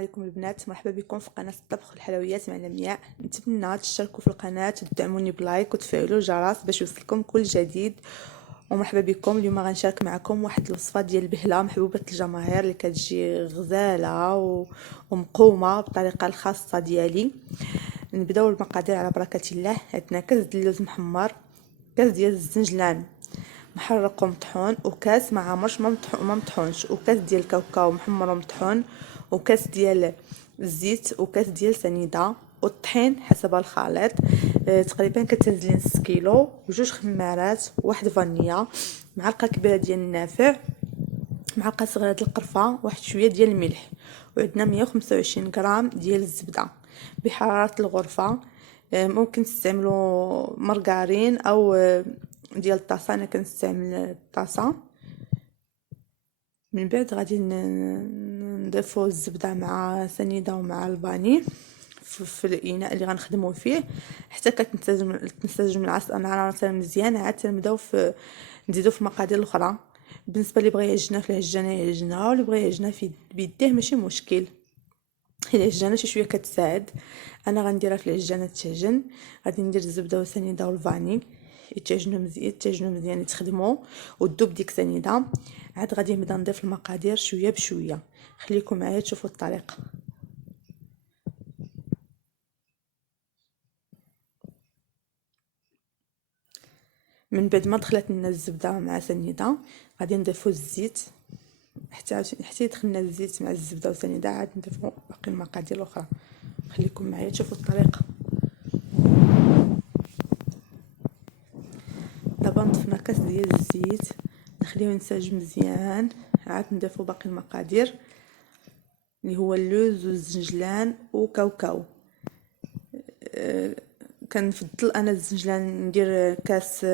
عليكم البنات، مرحبا بكم في قناة الطبخ والحلويات مع لمياء. نتمنى تشتركوا في القناة وتدعموني بلايك وتفعلوا الجرس باش يوصلكم كل جديد. ومرحبا بكم. اليوم غنشارك معكم واحد الوصفه ديال البهله محبوبه الجماهير اللي كتجي غزاله ومقومه بالطريقه الخاصه ديالي. نبداو المقادير على بركه الله. عندنا كاس ديال اللوز محمر، كاس ديال الزنجلان محرق ومطحون، وكاس ما عامرش ما مطحونش، وكاس ديال الكاوكاو محمر ومطحون، وكاس ديال الزيت، وكاس ديال سنيده، والطحين حسب الخليط. تقريبا كتنزلي نص كيلو، وجوج خمارات، واحد فانيلا، معلقه كبيره ديال النافع، معلقه صغيره ديال القرفه، واحد شويه ديال الملح، وعندنا 125 غرام ديال الزبده بحراره الغرفه. ممكن تستعملوا مرغرين او ديال الطاسه. انا كنستعمل الطاسه. من بعد غادي نضيفوا الزبده مع سنيده ومع الفاني في الاناء اللي غنخدموا فيه حتى تنسجم العناصر مزيان. عاد نبداو نزيدو في المقادير الاخرى. بالنسبه اللي بغى يعجنها في العجانه يعجنها، واللي بغى يعجنها في بيديه ماشي مشكل. العجانه شي شويه كتساعد. انا غنديرها في العجانه تعجن. غادي ندير الزبده والسنيده والفاني يتعجنوا مزيان يتخدموا وتذوب ديك السنيده. عاد غادي نبدا نضيف المقادير شويه بشويه. خليكم معايا تشوفوا الطريقه. من بعد ما دخلت لنا الزبده مع سنيده غادي نضيفوا الزيت حتى يدخلنا الزيت مع الزبده والسنيده. عاد نضيفوا باقي المقادير الاخرى. خليكم معايا تشوفوا الطريقه. دابا نضفنا كاس ديال الزيت، نخليه ينسجم مزيان. عاد نضيفوا باقي المقادير اللي هو اللوز والزنجلان وكاوكاو. كنفضل انا الزنجلان ندير كاس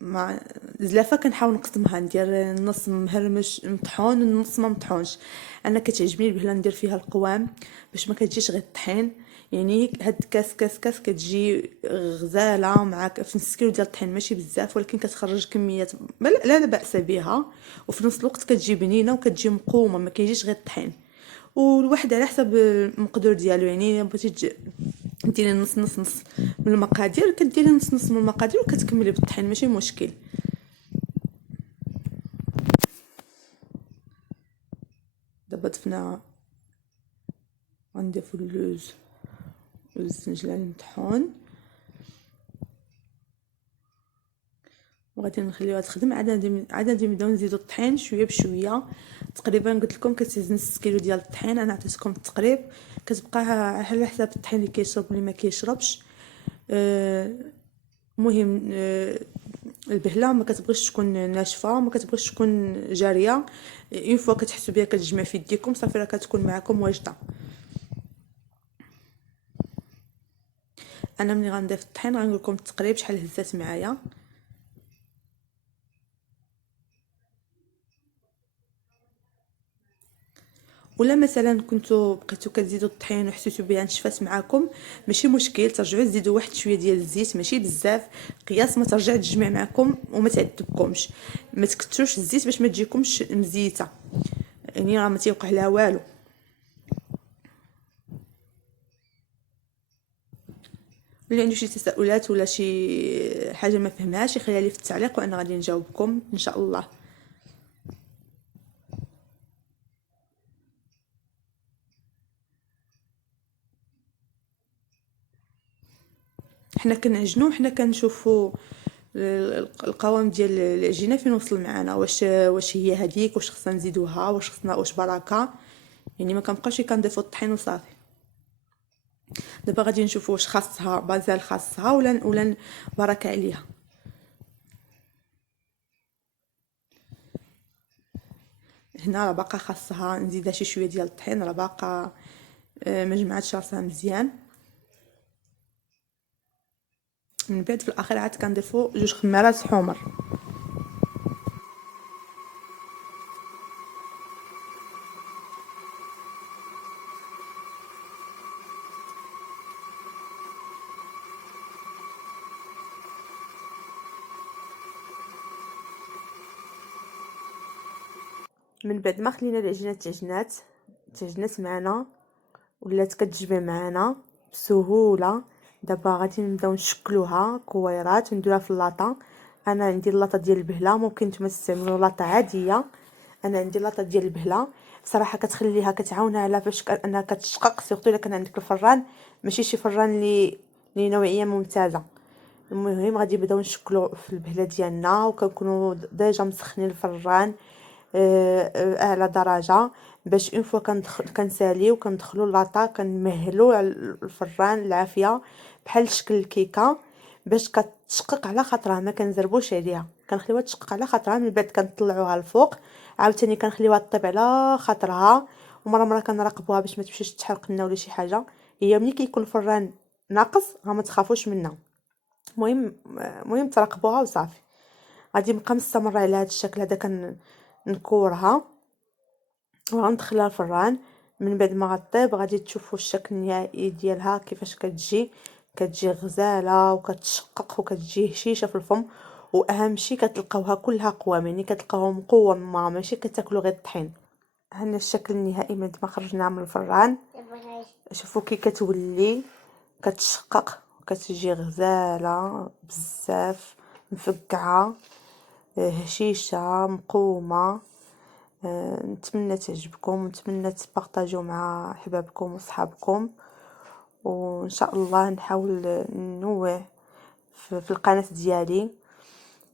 مع الزلافه. كنحاول نقسمها، ندير نص مهرمش مطحون ونص ما مطحونش. انا كتعجبني البهله ندير فيها القوام باش ما كتجيش غير الطحين. يعني هاد كاس كتجي غزاله معاك في نص كيلو ديال الطحين، ماشي بزاف ولكن كتخرج كميات لا باس بها، وفي نفس الوقت كتجي بنينه وكتجي مقومه، ما كيجيش غير الطحين. والواحد على حسب المقدور ديالو. يعني بغيتي ديري نص من المقادير، كديري نص من المقادير وكتكملي بالطحين ماشي مشكل. دابا ضفنا غنضيفو اللوز والزنجلان المطحون وغادي نخليوها تخدم. عاد نبداو نزيدو الطحين شويه بشويه. تقريبا قلت لكم كتزيد نص كيلو ديال الطحين. انا عطيتكم التقريب، كتبقى على حساب الطحين اللي كيشرب واللي ما كيشربش. مهم البهله ما كتبغيش تكون ناشفه وما كتبغيش تكون جاريه. اون فوا كتحسوا بها كتجمع في يديكم صافي راه كتكون معكم واجده. انا ملي غنضيف الطحين غنقول لكم التقريب شحال هزات معايا. ولا مثلا كنتو بقيتو كتزيدوا الطحين وحسيتوا بها نشفات معاكم ماشي مشكل، ترجعوا تزيدوا واحد شويه ديال الزيت ماشي بزاف، قياس ما ترجع تجمع معكم وما تعذبكمش. ما تكثروش الزيت باش ما تجيكمش مزيته، يعني راه ما تيوقع لها والو. اللي عنده شي تساؤلات ولا شي حاجه ما فهمهاش يخليها لي في التعليق وانا غادي نجاوبكم ان شاء الله. حنا كنعجنو، حنا كنشوفوا القوام ديال العجينه فين وصل معنا، واش هي هذيك، واش خصنا نزيدوها، واش بركه. يعني ما كنبقاوش كنضيفوا الطحين وصافي. دابا غادي نشوفوا واش خاصها بازال خاصها ولا بركه عليها. هنا راه باقا خاصها نزيدها شي شويه ديال الطحين، راه باقا ما جمعتش راسها مزيان. من بعد في الاخير عاد كنضيفوا جوج خمارات حمر. من بعد ما خلينا العجينه تعجنات معنا ولات كتجمع معنا بسهوله. دابا غادي نبداو نشكلوها كويرات ونديروها في اللاطه. انا عندي اللاطه ديال البهله، ممكن نتوما تستعملوا لاطه عاديه. انا عندي لاطه ديال البهله صراحه كتخليها كتعاونها على فاش انها كتشقق، سورتو الا كان عندك الفران ماشي شي فران اللي نوعيه ممتازه. المهم غادي نبداو نشكلوا في البهله ديالنا، وكنكونوا ديجا مسخنين الفران اعلى درجه باش اون فوا كنساليو كندخلوا لاطا كنمهلوا على الفران العافيه بحال شكل الكيكه باش كتشقق على خاطرها، ما كنزربوش عليها، كنخليوها تشقق على خاطرها. من بعد كنطلعوها الفوق عاوتاني كنخليوها طيب على خاطرها، ومره كنراقبوها باش ما تمشيش تحرق لنا ولا شي حاجه. هي ملي كيكون الفران ناقص ما تخافوش منها. المهم تراقبوها وصافي. غادي نبقى مستمره على هذا الشكل هذا، نكورها وغندخلها الفران. من بعد ما غطيب غادي تشوفوا الشكل النهائي ديالها كيفاش كتجي غزاله وكتشقق وكتجي هشيشه في الفم. واهم شيء كتلقاوها كلها قوام، يعني كتلقاوها مقومه ماشي كتاكلوا غير الطحين. هنا الشكل النهائي بعد ما خرجناها من الفران. شوفوا كي كتولي كتشقق وكتجي غزاله بزاف، مفقعه، هشيشه، مقومه. نتمنى تعجبكم ونتمنى تبارطاجيو مع احبابكم وصحابكم، وان شاء الله نحاول ننوع في القناه ديالي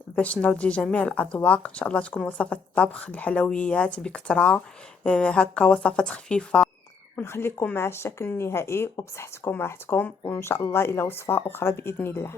باش نرضي جميع الاذواق. ان شاء الله تكون وصفات الطبخ الحلويات بكثره، هكا وصفات خفيفه. ونخليكم مع الشكل النهائي وبصحتكم راحتكم، وان شاء الله الى وصفه اخرى باذن الله.